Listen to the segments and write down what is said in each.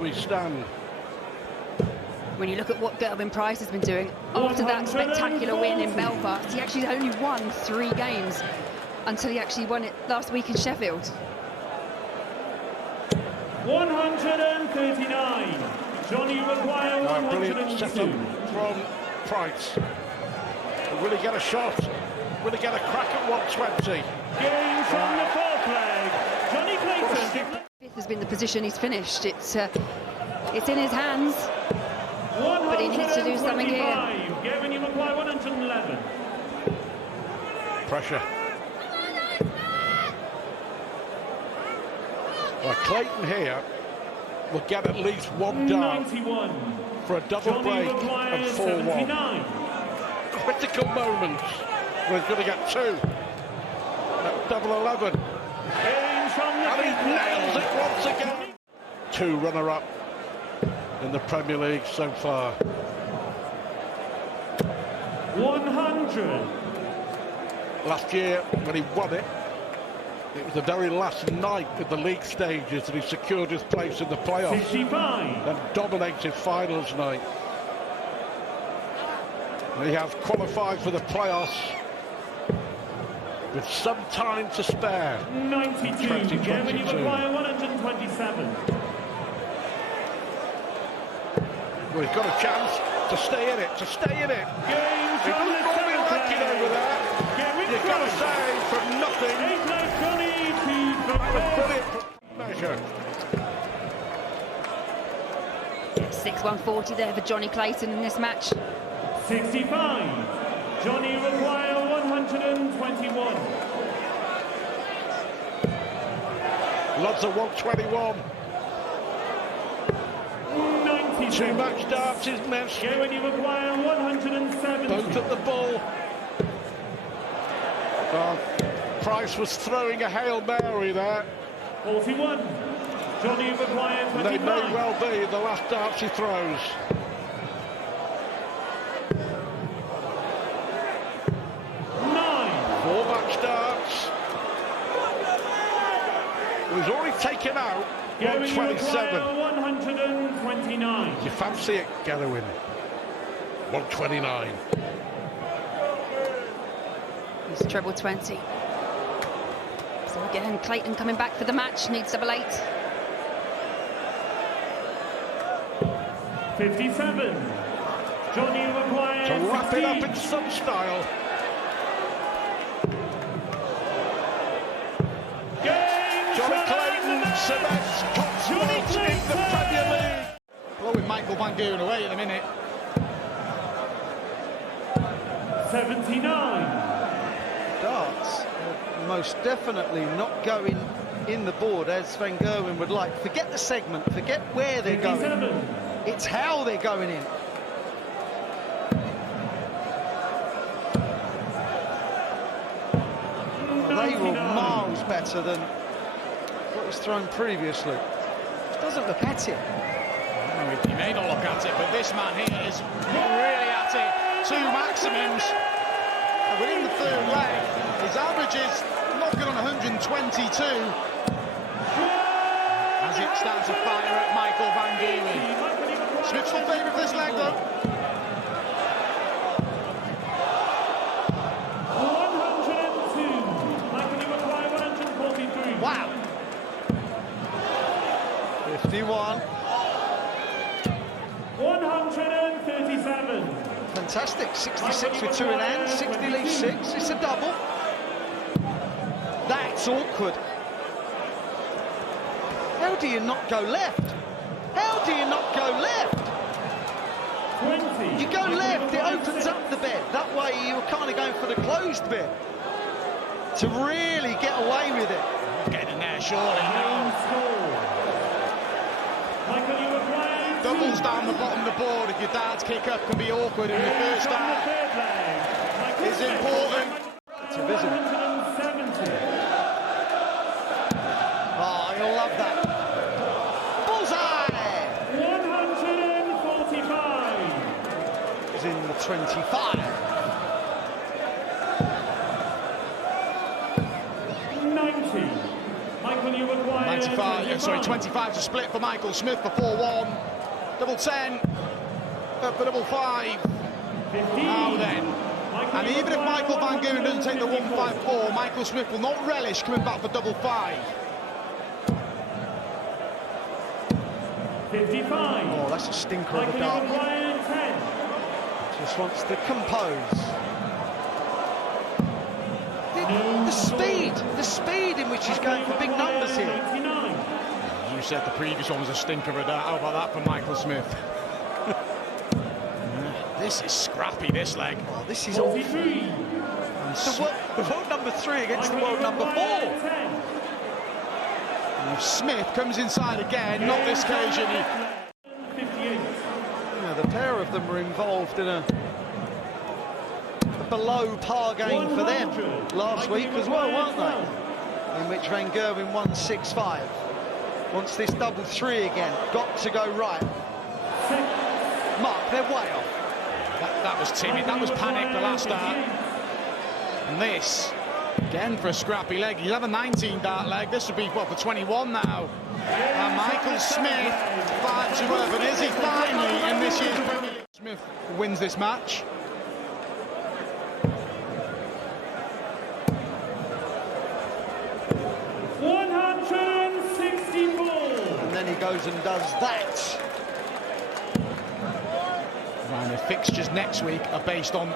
we stand. When you look at what Gerwen Price has been doing after that spectacular win in Belfast, he actually only won 3 games until he actually won it last week in Sheffield. 139. Johnny Maguire, 102. Brilliant setup from Price. Will he get a shot? Will he get a crack at 120? Game from the 4th leg. Johnny Clayton. 5th has been the position he's finished. It's in his hands, but he needs to do something here. Gerwen Maguire, 111. Pressure. Well, Clayton here will get at least 1 dart for a double break and 4-1. Critical moments where he's going to get 2 at double 11. And he nails it once again. 2 runner-up in the Premier League so far. 100. Last year, when he won it, it was the very last night of the league stages that he secured his place in the playoffs. 55. And dominated finals night. And he has qualified for the playoffs with some time to spare. 92. Gerwen Maguire, 127. Well, he's got a chance to stay in it, He doesn't normally like it over there. You've got to say, from nothing, a brilliant measure. 6-1-40 there for Johnny Clayton in this match. 65. Johnny Maguire, 121. Lots of 121. 92. 2 match darts is missed. Gerwen Maguire, 170. Both at the ball. Price was throwing a Hail Mary there. 41. Johnny Maguire, 25. They may well be the last darts he throws. 9. 4 match darts. He's already taken out 127. 129. You fancy it, Gerwen? 129. It's treble 20. So again, Clayton coming back for the match, needs double 8. 57. Johnny Maguire, To wrap it 16. up in some style. Johnny Clayton cements top spot in the Premier League. Blowing Michael Van Gerwen away at the minute. 79. Darts are most definitely not going in the board as Van Gerwen would like. Forget the segment, forget where they're 57. going. It's how they're going in. They were miles better than what was thrown previously. Doesn't look at it. No, he may not look at it, but this man here is really at it. 2 maximums. And within the 3rd leg, his average is knocking on 122. As it starts to fire at Michael Van Gerwen. Smith's full favourite of this leg, though. 102. Michael Maguire, 143. Wow. 51. 137. Fantastic. 66 with 2 in hand. 60 leaves 6. It's a double. That's awkward. How do you not go left? How do you not go left? 20. You go left, it opens up the bit. That way you're kind of going for the closed bit to really get away with it. Getting in there, surely. No. Doubles down the bottom of the board. If your darts kick up, can be awkward in the first dart. Is important. It's invisible. Oh, you'll love that. Bullseye! 145. It's in the 25. 90. Michael, you acquire 95. sorry, 25 to split for Michael Smith for 4-1. Double 10, up for double 5. Now then, and even if Michael Van Gerwen doesn't take the 1-5-4, Michael Smith will not relish coming back for double 5. 55. Oh, that's a stinker of a dart. Just wants to compose. The speed in which he's going for big numbers here. You said the previous one was a stinker of a dart. How about that for Michael Smith? This is scrappy, this leg. Oh, this is awful. The world number 3 against the world number 4. And Smith comes inside again, not this occasion. The pair of them were involved in a below par game for them last week as well, weren't they? In which Van Gerwen won 6-5. Wants this double 3 again. Got to go right. Mark, they're way off. That was timid, that was panic the last start. And this, again for a scrappy leg. He'll have a 19 dart leg. This would be, what, for 21 now. And Michael Smith, 5-2 but is he finally in this year's Premier League? Smith wins this match. And then he goes and does that. And the fixtures next week are based on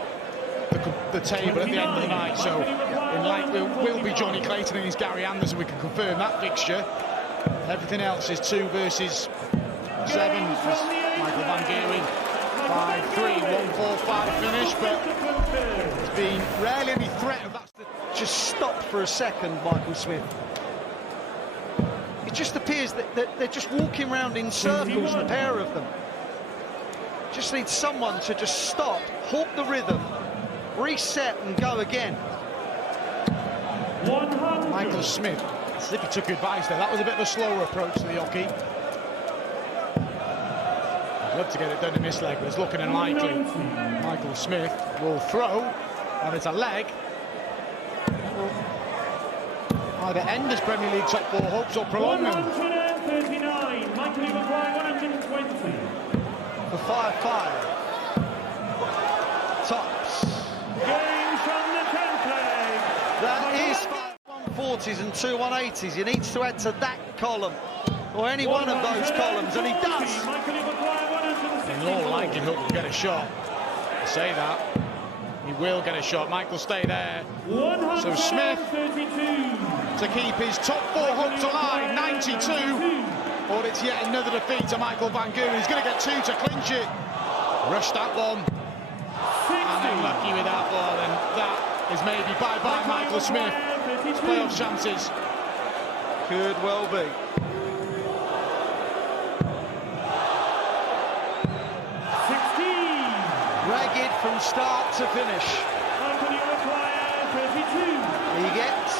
the table at the end of the night. So in light will be Johnny Clayton and his Gary Anderson. We can confirm that fixture. Everything else is 2 versus 7. Michael Van Gerwen 5-3, 1-4-5 finish, but there's been rarely any threat of that. Just stop for a second, Michael Smith. It just appears that they're just walking around in circles, the pair of them. Just need someone to just stop, halt the rhythm, reset and go again. 100. Michael Smith, as if he took advice there. That was a bit of a slower approach to the hockey. I'd love to get it done in this leg, but it's looking unlikely. Michael Smith will throw, and it's a leg. Either end his Premier League top 4 hopes or prolong them. 139. Michael McGuire 120. For 5-5. Tops. Game from the 10th leg. That is 5 140s and 2 180s. He needs to add to that column, or any one of those columns, and he does. Michael McGuire 160. In all likelihood, will get a shot. I say that. He will get a shot. Michael, stay there. So Smith to keep his top 4 hopes alive, 92. Or it's yet another defeat to Michael Van Gerwen. He's going to get 2 to clinch it. Rushed that one. And unlucky with that one. And that is maybe bye-bye Michael Smith. His playoff chances. Could well be. Ragged from start to finish. He gets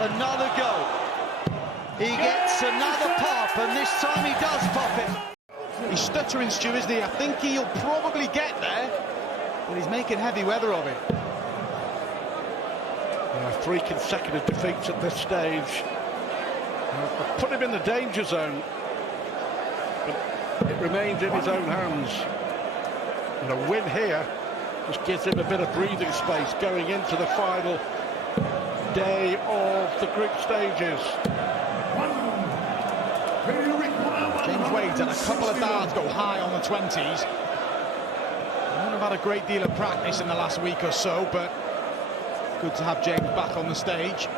another go. He gets another pop, and this time he does pop it. He's stuttering, Stu, isn't he? I think he'll probably get there, but he's making heavy weather of it. 3 consecutive defeats at this stage. Put him in the danger zone, but it remains in his own hands. And a win here just gives him a bit of breathing space going into the final day of the group stages. James Wade's had a couple of darts go high on the 20s. I wouldn't have had a great deal of practice in the last week or so, but good to have James back on the stage.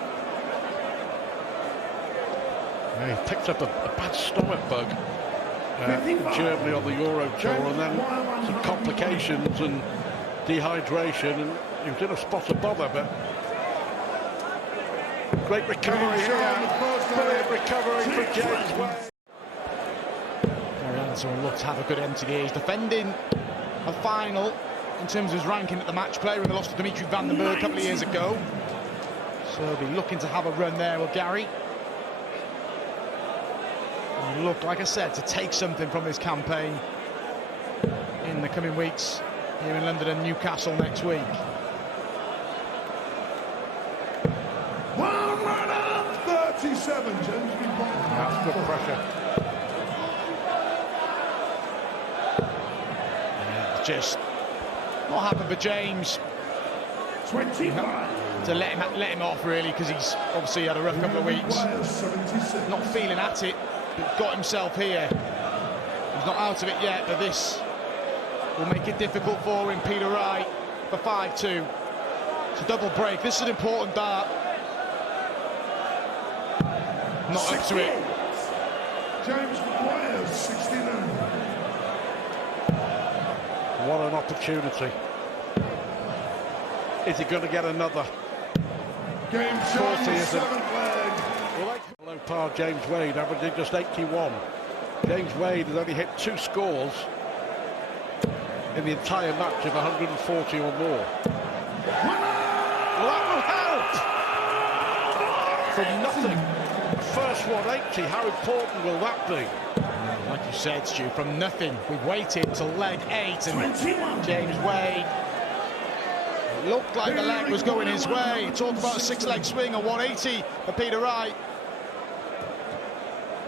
Yeah, he picked up a bad stomach bug in Germany on the Euro Tour, and then some complications and dehydration, and he was in a spot of bother, but great recovery here. Brilliant recovery for James Wade. Gary Anderson will look to have a good end to the year. He's defending a final in terms of his ranking at the match play when they lost to Dimitri van den Berg a couple of years ago. So he'll be looking to have a run there with Gary. And look, like I said, to take something from this campaign in the coming weeks here in London and Newcastle next week. 137, James. That's good pressure. Yeah, just not happy for James. 25. To let him off really, because he's obviously had a rough couple of weeks. Not feeling at it, but got himself here. He's not out of it yet, but this will make it difficult for him. Peter Wright for 5-2. It's a double break. This is an important dart. Not up to it. James requires 69. What an opportunity. Is he going to get another? Game Course he shot, isn't. 7th leg. Below par James Wade, averaging just 81. James Wade has only hit 2 scores in the entire match of 140 or more. Well, that will help! From nothing. First 180, how important will that be? Like you said, Stu, from nothing. We've waited till leg 8 and 21. James Wade looked like the leg was going his way. Talk about a 6-leg swing, a 180 for Peter Wright.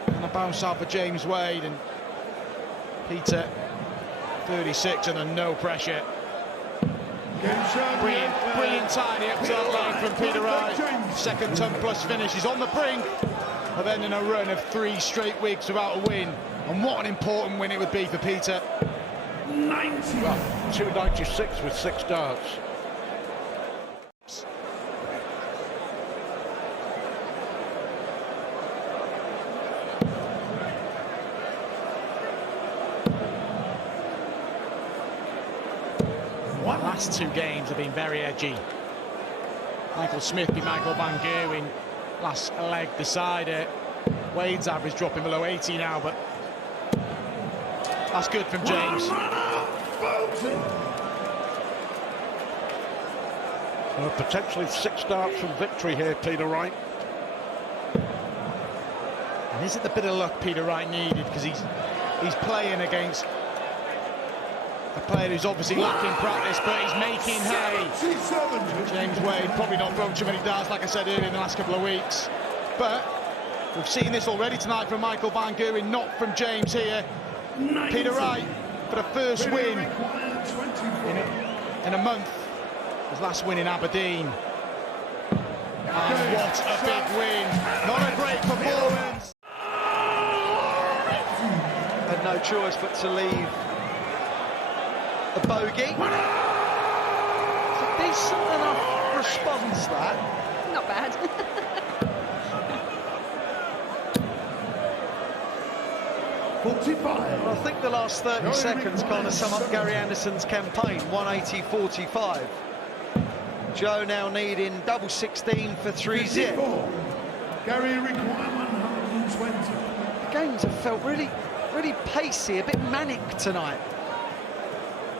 And a bounce out for James Wade, and Peter 36 under no pressure. Brilliant tidy up to that leg from Peter Wright. Second ton plus finish. He's on the brink of ending a run of 3 straight weeks without a win. And what an important win it would be for Peter. 90. Well, 296 with 6 darts. Last 2 games have been very edgy. Michael Smith beat Michael Van Gerwen last leg decider. Wade's average dropping below 80 now, but that's good from James. Potentially 6 darts from victory here, Peter Wright. And is it the bit of luck Peter Wright needed, because he's playing against a player who's obviously lacking practice, but he's making hay. James Wade probably not thrown too many darts, like I said earlier, in the last couple of weeks. But we've seen this already tonight from Michael Van Gerwen, not from James here. Peter Wright for the first win in a month. His last win in Aberdeen. And what a big win. Not a great performance. Had no choice but to leave a bogey. It's a decent enough response, that. Not bad. Well, I think the last 30 seconds kind of sum up Gary Anderson's campaign. 180.45. Joe now needing double 16 for 3 zip. Gary require 120. The games have felt really pacey, a bit manic tonight.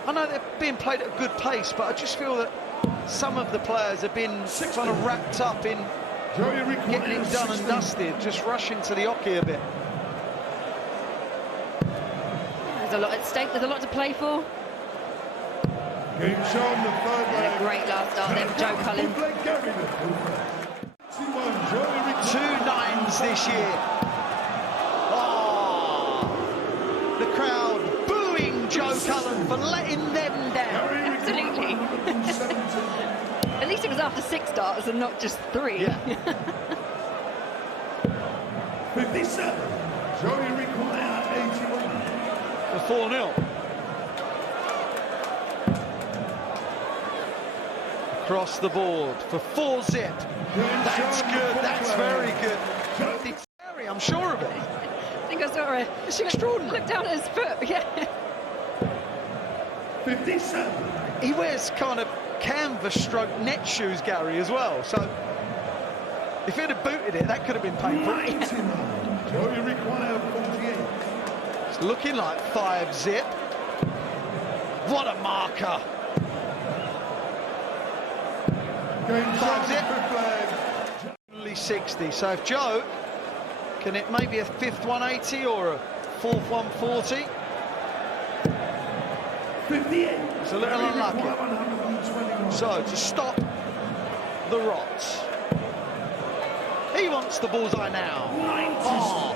I know they're being played at a good pace, but I just feel that some of the players have been kind of wrapped up in getting it done and dusted, just rushing to the hockey a bit. There's a lot at stake, there's a lot to play for. Game shown the 3rd And a leg. great last start there for Joe Cullen. 2 9s this year. Oh, the crowd booing Joe Cullen for letting them down. Absolutely. At least it was after 6 starts and not just 3. Yeah. 57. Joey require 81. The 4-0. Across the board for 4 zip. That's good, that's very good. It's Gary, I'm sure of it. I think I saw a It's extraordinary. look down at his foot. Yeah. 57. He wears kind of canvas stroke net shoes, Gary, as well. So if he'd have booted it, that could have been painful. 99. Joey require 48. It's looking like 5 zip. What a marker. Game 5 shown zip. 5th leg. Only 60. So if Joe can it maybe a 5th 180 or a 4th 140? 58. It's a little unlucky. 121. So to stop the rots, he wants wants the bullseye now. Oh.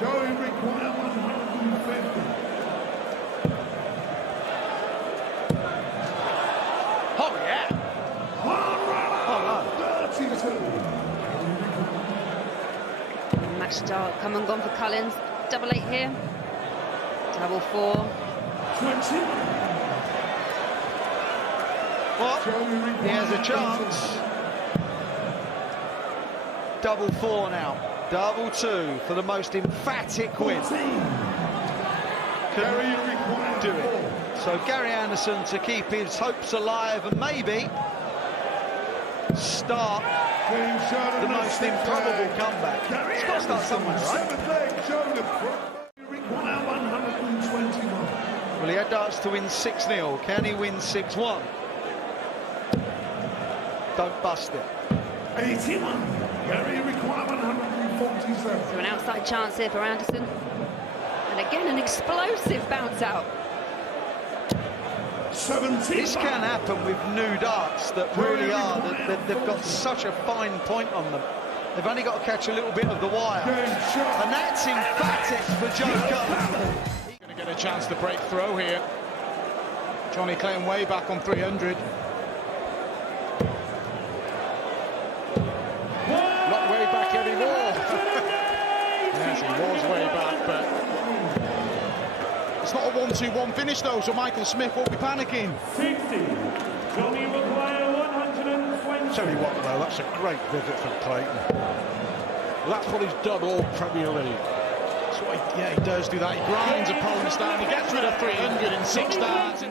Joey require 150. Oh, yeah. Oh, 32. Match start, come and gone for Cullen. Double 8 here. Double 4. 20. Well, he has a chance. Double 4 now. Double 2 for the most emphatic win. Couldn't do it. So Gary Anderson to keep his hopes alive and maybe start the most improbable comeback. It's got to start somewhere, right? Require 121. Well, he had darts to win 6-0. Can he win 6-1? Don't bust it. 81. Gary require 147. So an outside chance here for Anderson. And again, an explosive bounce out. 17. This can happen with new darts that really are, they've got such a fine point on them. They've only got to catch a little bit of the wire. And that's emphatic for Joe Cullen. He's going to get a chance to break through here. Johnny Clayton way back on 300. Not way back anymore. Yes, he was way back, but it's not a 1-2-1 finish though, so Michael Smith won't be panicking. 60. Johnny require 120. Tell you what, though, that's a great visit from Clayton. That's what he's done all Premier League. That's what he does do that. He grinds opponents down. He gets rid of 300 in 6 darts.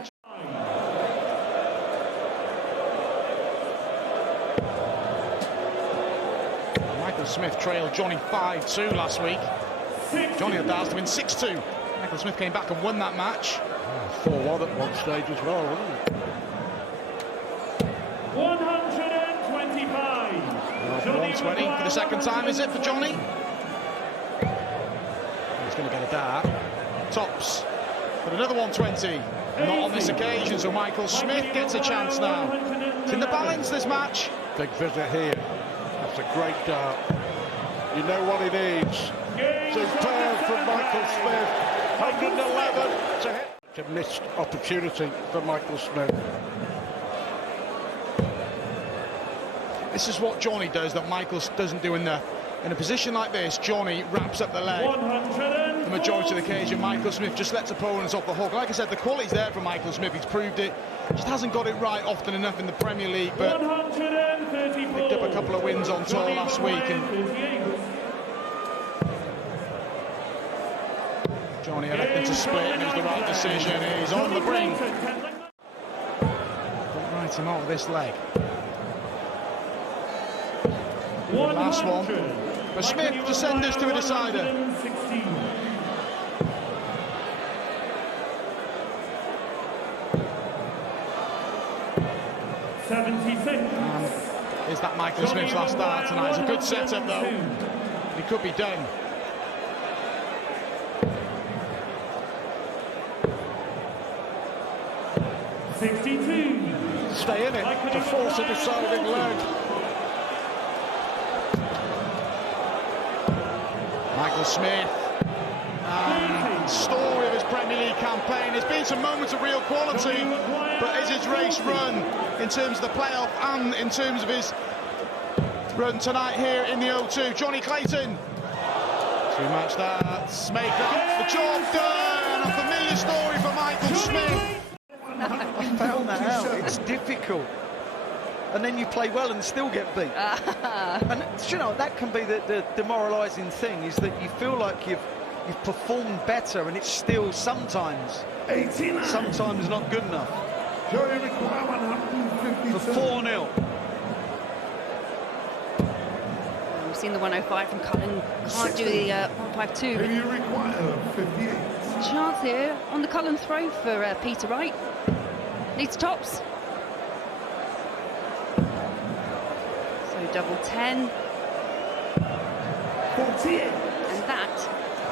Michael Smith trailed Johnny 5-2 last week. Johnny had darts to win 6-2. Michael Smith came back and won that match. 4-1 at one stage as well, wasn't it? 125. 120 for the second time, is it, for Johnny? He's going to get a dart. Tops. But another 120. Not on this occasion, so Michael Smith gets a chance now. It's in the balance, this match. Big visit here. That's a great dart. You know what he needs. Superb from Michael Smith. 111 to hit. It's a missed opportunity for Michael Smith. This is what Johnny does that Michael doesn't do in a position like this. Johnny wraps up the leg. The majority of the occasion, Michael Smith just lets opponents off the hook. Like I said, the quality's there for Michael Smith. He's proved it. Just hasn't got it right often enough in the Premier League, but picked up a couple of wins on tour last week. And Johnny elected to split, and it was the right decision. He's on the brink. Don't write him out with this leg. The last one. But Smith to send this to a decider. 76. Is that Michael Smith's last start tonight? It's a good setup though. He could be done. Stay in it to force a deciding leg. Michael Smith, story of his Premier League campaign. There's been some moments of real quality, but is his race run in terms of the playoff and in terms of his run tonight here in the O2? Johnny Clayton. 2 match darts, make up the job done. A familiar story for Michael Smith. I found that out. It's difficult. And then you play well and still get beat. And you know, that can be the demoralising thing, is that you feel like you've performed better and it's still sometimes not good enough. For 4-0. We've seen the 105 from Cullen. Can't do the 152. Chance here on the Cullen throw for Peter Wright. Needs tops. So double 10. 48. And that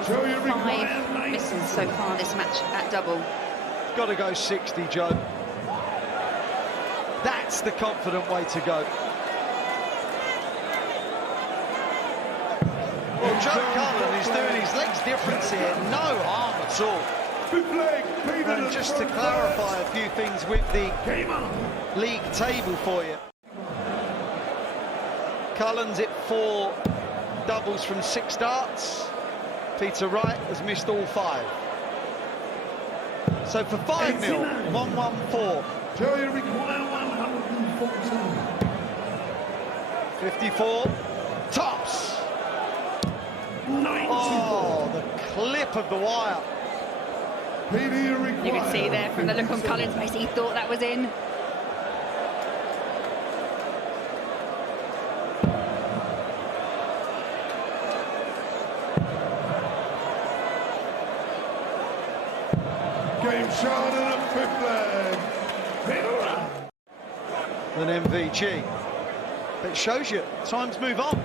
is 5 misses so far this match at double. Got to go 60, Joe. That's the confident way to go. Joe Cullen is doing his legs difference here, no harm at all. And just to clarify a few things with the league table for you. Cullen's at 4 doubles from 6 starts. Peter Wright has missed all 5. So for 5-0, 1-1-4. Joe, you require 147. 54, tops. 90. Oh, the clip of the wire. You can see there from the look on Cullen's face, he thought that was in. Game shot and a 5th leg. Than MVG. But it shows you, times move on.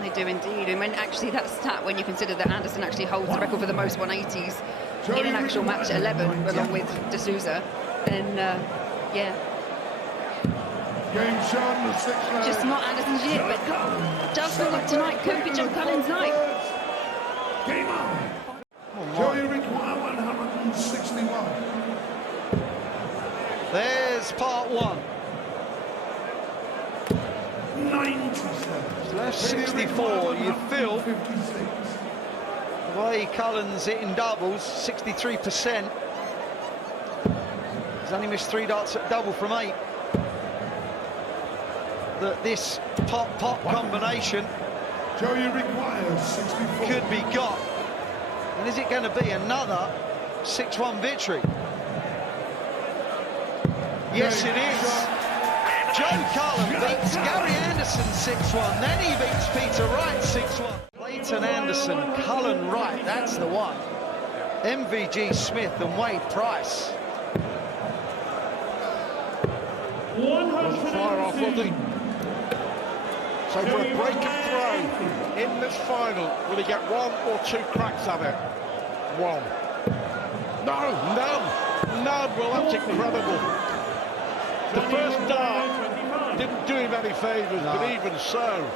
They do indeed, and when actually that stat, when you consider that Anderson actually holds the record for the most 180s in an actual match at 11, along with D'Souza, then yeah. Game shot and a 6th leg. Just not Anderson's year, but just feel like tonight could be Joe Cullen's night. Game on. Joe, you require 161. There's part 1. 97. Left 64, you feel. 56. The way Cullen's hitting doubles, 63%. He's only missed 3 darts at double from 8. That this pop combination Joe, you require 64. could be got. And is it going to be another 6-1 victory? Yes, it is. Joe Cullen beats Gary Anderson 6-1. Then he beats Peter Wright 6-1. Clayton Anderson, Cullen Wright, that's the one. MVG Smith and Wade Price. Was fire off, wasn't he? So for a break and throw in this final, will he get 1 or 2 cracks at it? 1. No, none. Well, that's incredible. The first dart didn't do him any favours, but even so.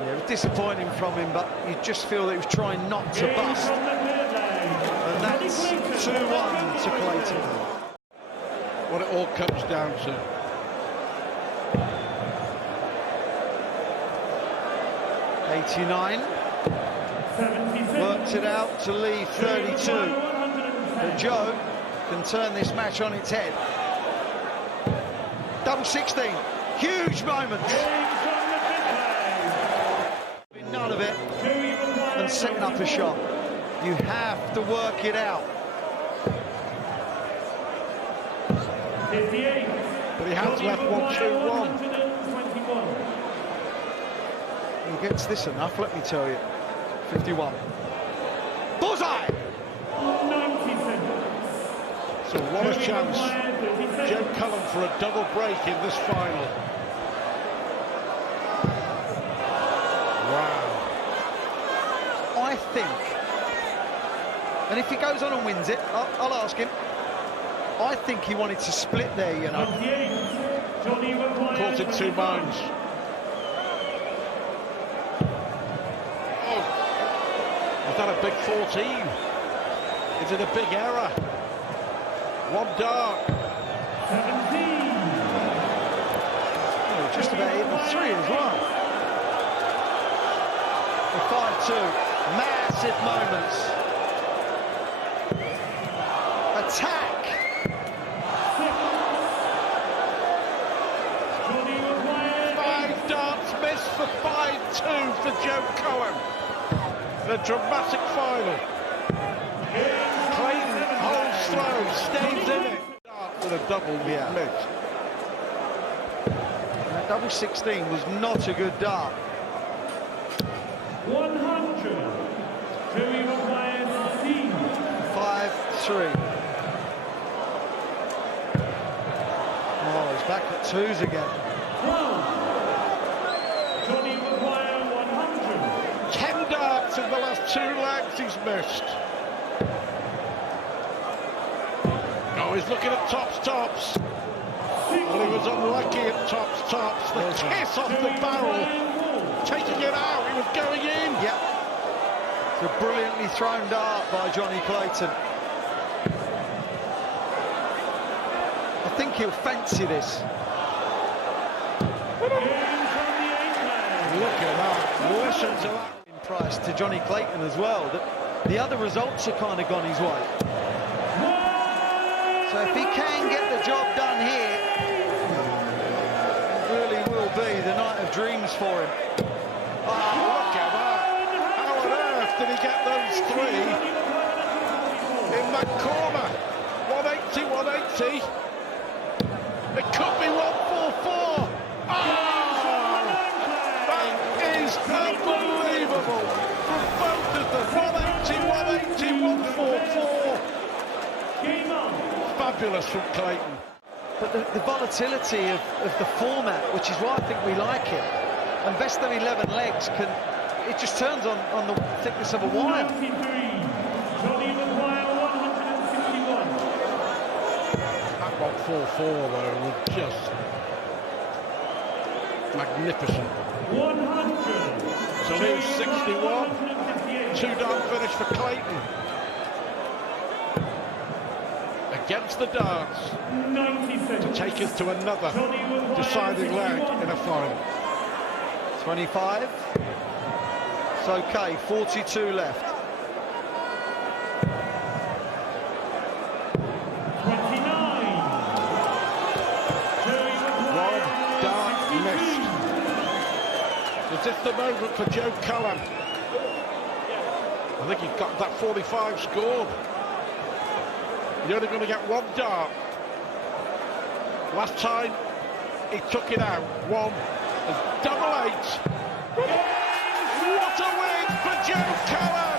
Yeah, it was disappointing from him, but you just feel that he was trying not to bust. And that's 2-1 to Clayton. What it all comes down to. 89. Worked it out to leave 32. But Joe can turn this match on its head. Double 16. Huge moment. None of it. And setting up a shot. You have to work it out. 58. But he has left 1-2-1. He gets this enough, let me tell you. 51. Bullseye! 90 seconds. So what a chance. Joe Cullen for a double break in this final. Wow. I think, and if he goes on and wins it, I'll ask him. I think he wanted to split there, you know. Caught in 2 minds. Oh, is that a big 14? Is it a big error? 1 dart. 17. Oh, just about hit the 3 as well. The 5-2, massive moments. Attack. 5 darts missed for 5-2 for Joe Cullen. The dramatic final. Clayton holds throw, stays in it. Dart for the double missed. That double 16 was not a good dart. 100. Joey requires 15. 5-3. Oh, he's back at 2s again. 12. Johnny require 100. 10 darts in the last 2 legs he's missed. Oh, he's looking at tops. Well, he was unlucky at tops. The kiss off the barrel. Taking it out, he was going in. Yep. It's a brilliantly thrown dart by Johnny Clayton. I think he'll fancy this. Look at that. Listen to that. In price to Johnny Clayton as well. The other results have kind of gone his way. So if he can get the job done here, it really will be the night of dreams for him. Oh, look at that. How on earth did he get those three in that corner? 180, 180. It could be 144. Oh, that is unbelievable from both of them. 180, 144. Fabulous from Clayton. But the volatility of the format, which is why I think we like it, and best of 11 legs it just turns on the thickness of a wire. 93. Johnny McGuire, 161. That 144 though was just magnificent. 100. So here's 61. 2-down finish for Clayton. Against the darts 96. to take us to another deciding leg in a final. 25. It's okay, 42 left. 29. Rob Dart missed. Is this the moment for Joe Cullen? I think he got that 45 scored. You're only going to get one dart. Last time he took it out. One is double eight. What a win for Joe Cullen!